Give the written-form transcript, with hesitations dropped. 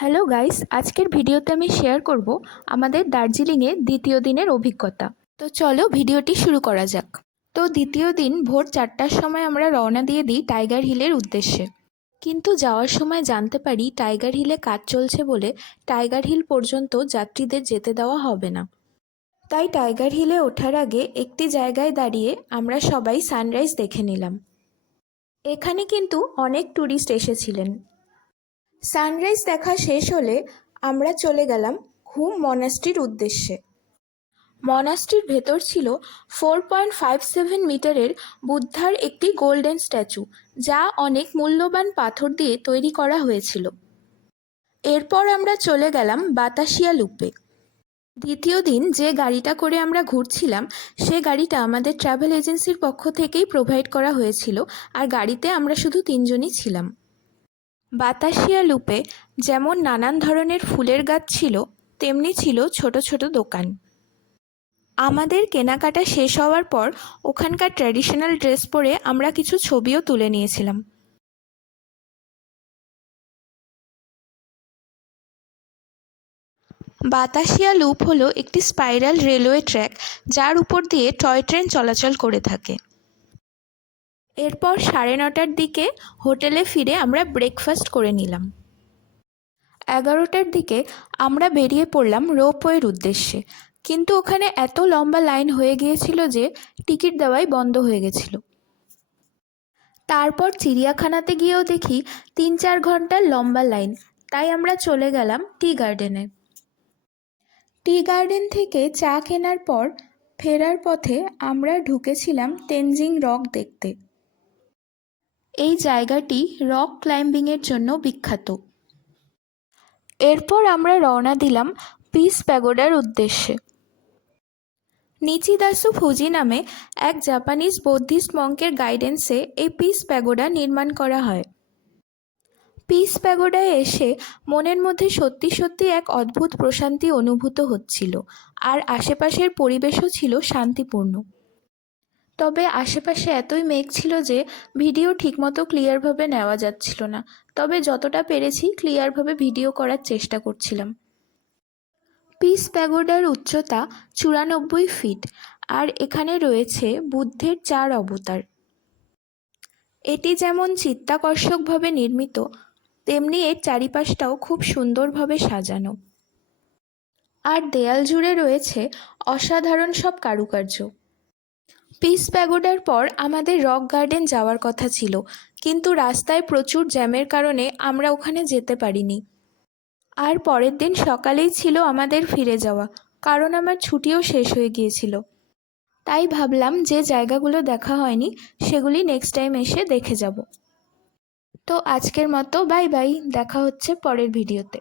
Hello guys, আজকের ভিডিওতে আমি শেয়ার করব আমাদের দার্জিলিংয়ে দ্বিতীয় দিনের অভিজ্ঞতা। তো চলো ভিডিওটি শুরু করা যাক। তো দ্বিতীয় দিন ভোর 4টার সময় আমরা রওনা দিয়ে দিই টাইগার হিলের উদ্দেশ্যে। কিন্তু যাওয়ার সময় জানতে পারি টাইগার হিলে কাজ চলছে বলে টাইগার হিল পর্যন্ত যাত্রীদের যেতে দেওয়া হবে না। তাই টাইগার হিলে ওঠার আগে একটি জায়গায় দাঁড়িয়ে আমরা সবাই সানরাইজ দেখে নিলাম। এখানে কিন্তু অনেক ট্যুরিস্ট এসেছিলেন। সানরাইজ দেখা শেষ হলে আমরা চলে গেলাম ঘুম মনাস্ট্রির উদ্দেশ্যে। মনাস্ট্রির ভেতর ছিল 4.57 মিটারের বুদ্ধার একটি গোল্ডেন স্ট্যাচু, যা অনেক মূল্যবান পাথর দিয়ে তৈরি করা হয়েছিল। এরপর আমরা চলে গেলাম বাতাসিয়া লুপে। দ্বিতীয় দিন যে গাড়িটা করে আমরা ঘুরছিলাম সে গাড়িটা আমাদের ট্রাভেল এজেন্সির পক্ষ থেকেই প্রোভাইড করা হয়েছিল, আর গাড়িতে আমরা শুধু 3জনই ছিলাম। বাতাসিয়া লুপে যেমন নানান ধরনের ফুলের গাছ ছিল, তেমনি ছিল ছোট ছোট দোকান। আমাদের কেনাকাটা শেষ হওয়ার পর ওখানকার ট্র্যাডিশনাল ড্রেস পরে আমরা কিছু ছবিও তুলে নিয়েছিলাম। বাতাসিয়া লুপ হলো একটি স্পাইরাল রেলওয়ে ট্র্যাক, যার উপর দিয়ে টয় ট্রেন চলাচল করে থাকে। এরপর 9:30টার দিকে হোটেলে ফিরে আমরা ব্রেকফাস্ট করে নিলাম। 11টার দিকে আমরা বেরিয়ে পড়লাম রোপওয়ের উদ্দেশ্যে, কিন্তু ওখানে এত লম্বা লাইন হয়ে গিয়েছিল যে টিকিট দেওয়াই বন্ধ হয়ে গেছিল। তারপর চিড়িয়াখানাতে গিয়েও দেখি 3-4 ঘন্টার লম্বা লাইন, তাই আমরা চলে গেলাম টি গার্ডেনে। টি গার্ডেন থেকে চা কেনার পর ফেরার পথে আমরা ঢুকেছিলাম তেনজিং রক দেখতে। এই জায়গাটি রক ক্লাইম্বিংয়ের জন্য বিখ্যাত। এরপর আমরা রওনা দিলাম পিস প্যাগোডার উদ্দেশ্যে। নিচিদাসু ফুজি নামে এক জাপানিজ বৌদ্ধিস্ট মঙ্কের গাইডেন্সে এই পিস প্যাগোডা নির্মাণ করা হয়। পিস প্যাগোডায় এসে মনের মধ্যে সত্যি সত্যি এক অদ্ভুত প্রশান্তি অনুভূত হচ্ছিল, আর আশেপাশের পরিবেশও ছিল শান্তিপূর্ণ। তবে আশেপাশে এতই মেঘ ছিল যে ভিডিও ঠিকমতো ক্লিয়ারভাবে নেওয়া যাচ্ছিল না, তবে যতটা পেরেছি ক্লিয়ারভাবে ভিডিও করার চেষ্টা করছিলাম। পিস প্যাগোডার উচ্চতা 94 ফিট, আর এখানে রয়েছে বুদ্ধের 4 অবতার। এটি যেমন চিত্তাকর্ষকভাবে নির্মিত, তেমনি এর চারিপাশটাও খুব সুন্দরভাবে সাজানো, আর দেয়াল জুড়ে রয়েছে অসাধারণ সব কারুকার্য। পিস প্যাগোডার পর আমাদের রক গার্ডেন যাওয়ার কথা ছিল, কিন্তু রাস্তায় প্রচুর জ্যামের কারণে আমরা ওখানে যেতে পারিনি। আর পরের দিন সকালেই ছিল আমাদের ফিরে যাওয়া, কারণ আমার ছুটিও শেষ হয়ে গিয়েছিল। তাই ভাবলাম যে জায়গাগুলো দেখা হয়নি সেগুলি নেক্সট টাইম এসে দেখে যাব। তো আজকের মতো বাই বাই, দেখা হচ্ছে পরের ভিডিওতে।